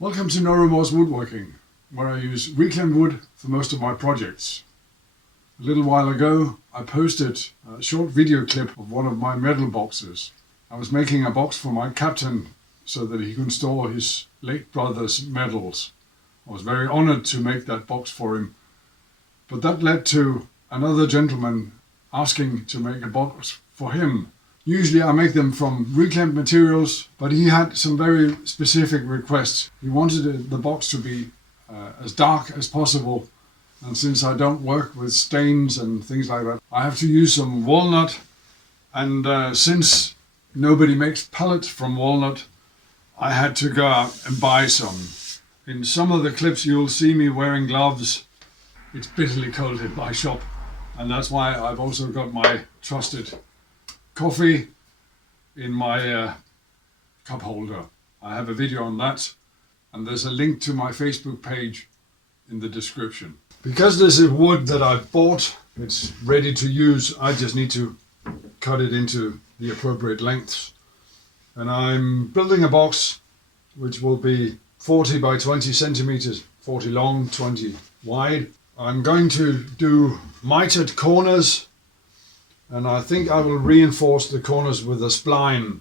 Welcome to No Remorse Woodworking, where I use reclaimed wood for most of my projects. A little while ago I posted a short video clip of one of my medal boxes. I was making a box for my captain so that he can store his late brother's medals. I was very honoured to make that box for him, but that led to another gentleman asking to make a box for him. Usually I make them from reclaimed materials, but he had some very specific requests. He wanted the box to be as dark as possible, and since I don't work with stains and things like that, I have to use some walnut, and since nobody makes pallets from walnut, I had to go out and buy some. In some of the clips you'll see me wearing gloves. It's bitterly cold in my shop, and that's why I've also got my trusted coffee in my cup holder. I have a video on that, and there's a link to my Facebook page in the description. Because this is wood that I've bought, it's ready to use, I just need to cut it into the appropriate lengths. And I'm building a box which will be 40 by 20 centimeters, 40 long, 20 wide. I'm going to do mitered corners, and I think I will reinforce the corners with a spline.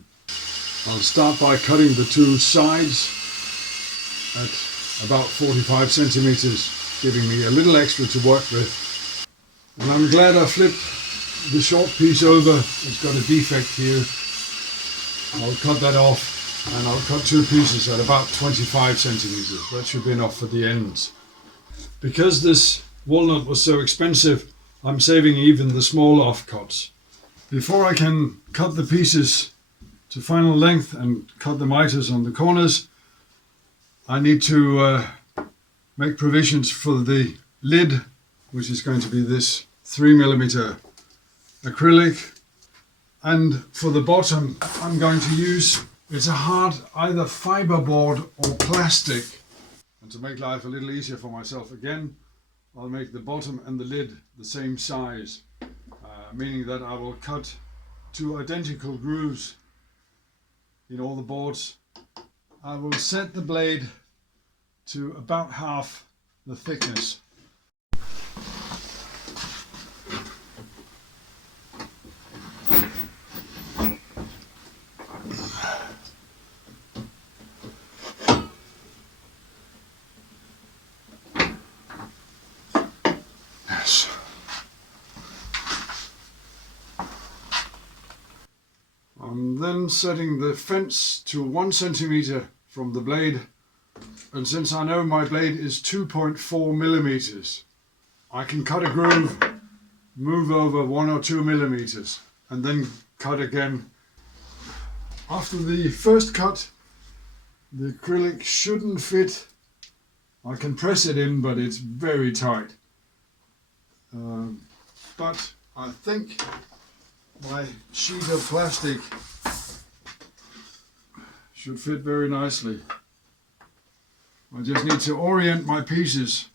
I'll start by cutting the two sides at about 45 centimeters, giving me a little extra to work with. And I'm glad I flipped the short piece over. It's got a defect here. I'll cut that off, and I'll cut two pieces at about 25 centimeters. That should be enough for the ends. Because this walnut was so expensive, I'm saving even the small offcuts. Before I can cut the pieces to final length and cut the miters on the corners, I need to make provisions for the lid, which is going to be this 3mm acrylic. And for the bottom I'm going to use, it's a hard either fiberboard or plastic. And to make life a little easier for myself again, I'll make the bottom and the lid the same size, meaning that I will cut two identical grooves in all the boards. I will set the blade to about half the thickness. I'm then setting the fence to 1 centimeter from the blade, and since I know my blade is 2.4 millimeters, I can cut a groove, move over 1 or 2 millimeters, and then cut again. After the first cut, the acrylic shouldn't fit. I can press it in, but it's very tight. But I think my sheet of plastic should fit very nicely. I just need to orient my pieces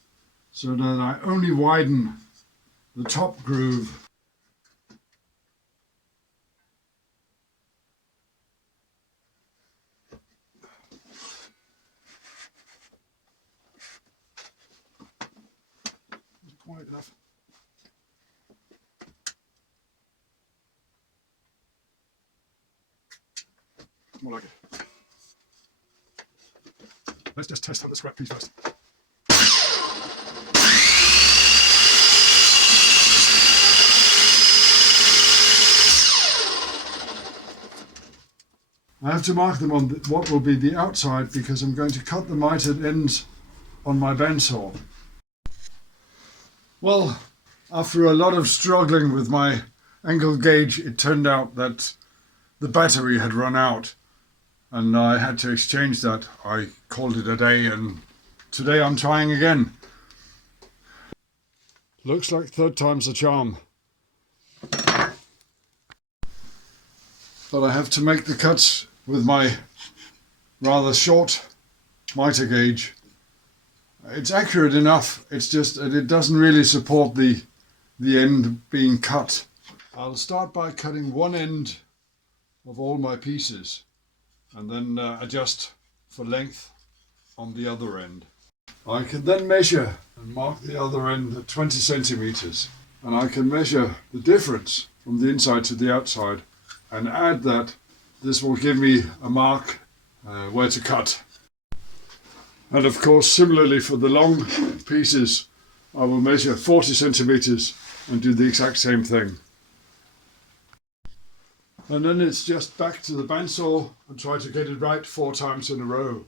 so that I only widen the top groove. Quite enough. More like it. Let's just test out the scrap piece first. I have to mark them on what will be the outside, because I'm going to cut the mitered ends on my bandsaw. Well, after a lot of struggling with my angle gauge, it turned out that the battery had run out, and I had to exchange that. I called it a day, and today I'm trying again. Looks like third time's a charm. But I have to make the cuts with my rather short miter gauge. It's accurate enough, it's just that it doesn't really support the end being cut. I'll start by cutting one end of all my pieces, and then adjust for length on the other end. I can then measure and mark the other end at 20 centimeters. And I can measure the difference from the inside to the outside and add that. This will give me a mark where to cut. And of course, similarly for the long pieces, I will measure 40 centimeters and do the exact same thing. And then it's just back to the bandsaw and try to get it right 4 times in a row.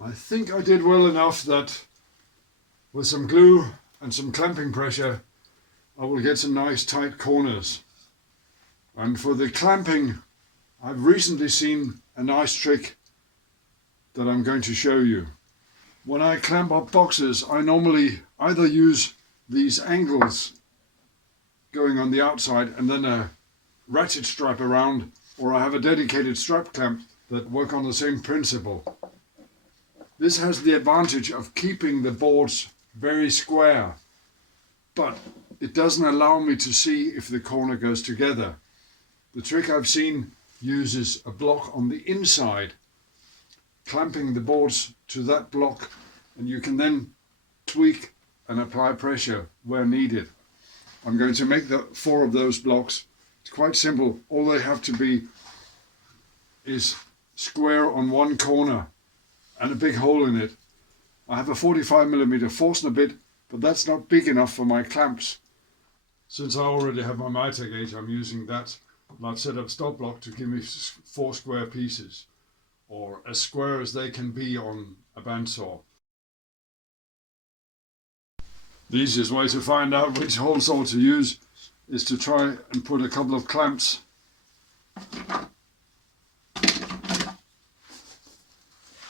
I think I did well enough that with some glue and some clamping pressure, I will get some nice tight corners. And for the clamping, I've recently seen a nice trick that I'm going to show you. When I clamp up boxes, I normally either use these angles going on the outside and then a ratchet strap around, or I have a dedicated strap clamp that work on the same principle. This has the advantage of keeping the boards very square, but it doesn't allow me to see if the corner goes together. The trick I've seen uses a block on the inside, clamping the boards to that block, and you can then tweak and apply pressure where needed. I'm going to make 4 of those blocks. It's quite simple. All they have to be is square on one corner and a big hole in it. I have a 45mm Forstner bit, but that's not big enough for my clamps. Since I already have my mitre gauge, I'm using that. And I've set up stop block to give me 4 square pieces, or as square as they can be on a bandsaw. The easiest way to find out which hole saw to use is to try and put a couple of clamps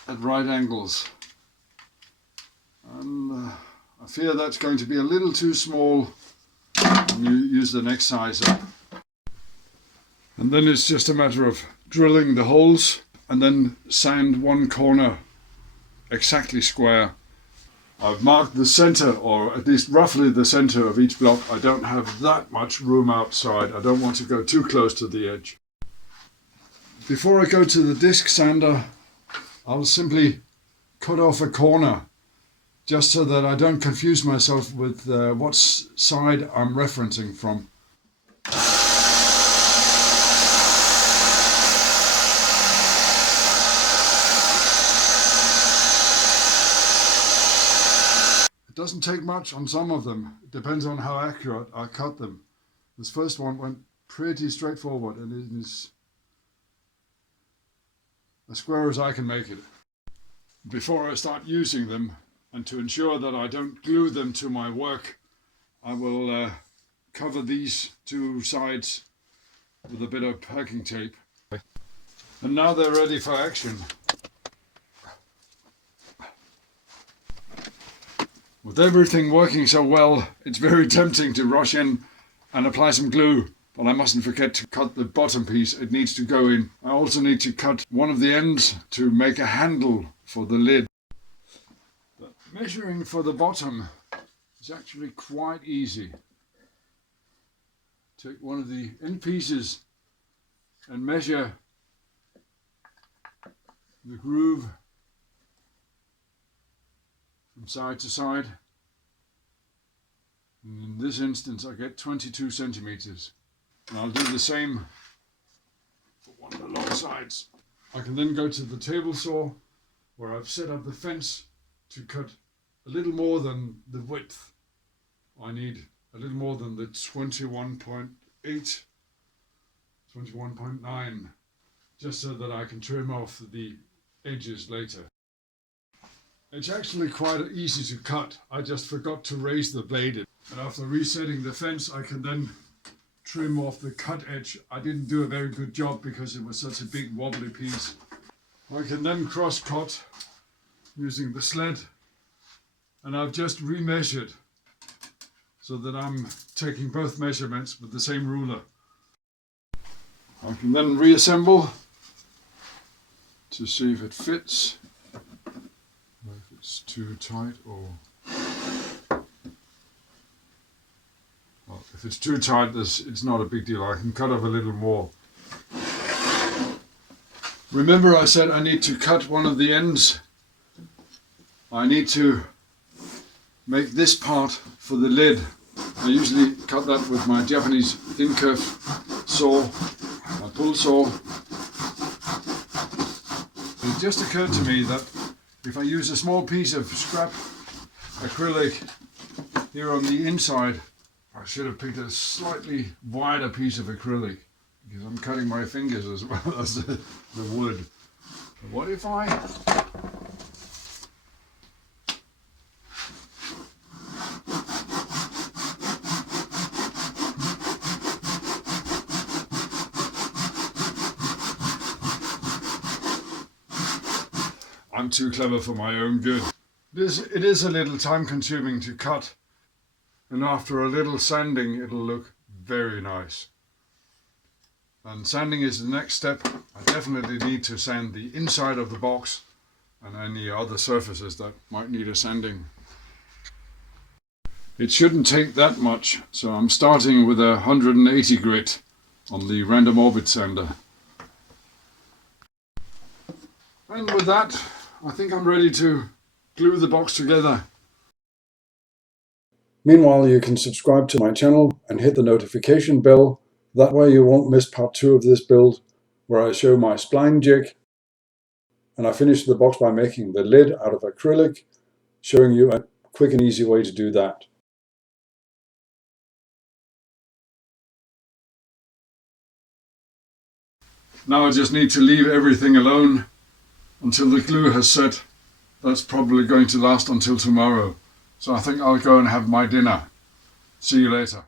at right angles. And I fear that's going to be a little too small, and you use the next size up. And then it's just a matter of drilling the holes and then sand one corner exactly square. I've marked the center, or at least roughly the center of each block. I don't have that much room outside. I don't want to go too close to the edge. Before I go to the disc sander, I'll simply cut off a corner, just so that I don't confuse myself with what side I'm referencing from. It doesn't take much on some of them. It depends on how accurate I cut them. This first one went pretty straightforward, and it is as square as I can make it. Before I start using them, and to ensure that I don't glue them to my work, I will cover these 2 sides with a bit of packing tape. And now they're ready for action. With everything working so well, it's very tempting to rush in and apply some glue, but I mustn't forget to cut the bottom piece. It needs to go in. I also need to cut one of the ends to make a handle for the lid. But measuring for the bottom is actually quite easy. Take one of the end pieces and measure the groove from side to side. And in this instance I get 22 centimeters. And I'll do the same for one of the long sides. I can then go to the table saw, where I've set up the fence to cut a little more than the width. I need a little more than the 21.8, 21.9, just so that I can trim off the edges later. It's actually quite easy to cut. I just forgot to raise the blade. And after resetting the fence, I can then trim off the cut edge. I didn't do a very good job because it was such a big wobbly piece. I can then cross cut using the sled, and I've just remeasured so that I'm taking both measurements with the same ruler. I can then reassemble to see if it fits, if it's too tight or... Well, if it's too tight, it's not a big deal. I can cut off a little more. Remember I said I need to cut one of the ends. I need to make this part for the lid. I usually cut that with my Japanese thin curve saw, my pull saw. It just occurred to me that if I use a small piece of scrap acrylic here on the inside, I should have picked a slightly wider piece of acrylic because I'm cutting my fingers as well as the wood. But what if I'm too clever for my own good. It is a little time consuming to cut, and after a little sanding it'll look very nice. And sanding is the next step. I definitely need to sand the inside of the box and any other surfaces that might need a sanding. It shouldn't take that much, so I'm starting with a 180 grit on the random orbit sander. And with that, I think I'm ready to glue the box together. Meanwhile, you can subscribe to my channel and hit the notification bell. That way you won't miss part 2 of this build, where I show my spline jig. And I finished the box by making the lid out of acrylic, showing you a quick and easy way to do that. Now I just need to leave everything alone until the glue has set. That's probably going to last until tomorrow. So I think I'll go and have my dinner. See you later.